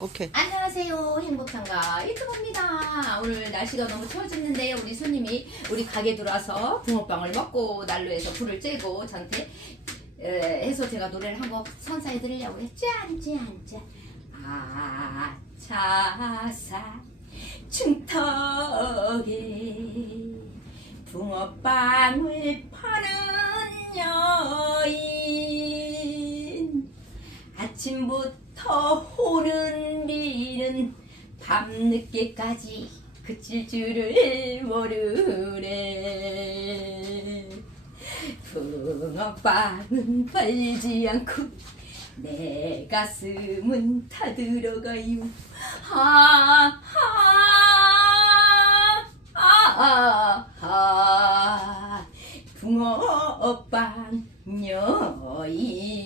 오케이. 안녕하세요 행복한가? 유튜브입니다. 오늘 날씨가 너무 추워졌는데 우리 손님이 우리 가게 들어와서 붕어빵을 먹고 난로에서 불을 쬐고 저한테 에, 해서 제가 노래를 한 곡 선사해 드리려고 해 짠짠짠. 아차사 중턱에 붕어빵을 파는 여인. 아침부터 호는 비는 밤늦게까지 그칠 줄을 모르네. 붕어빵은 팔지 않고 내 가슴은 다 들어가요 하하 아하 붕어빵 여인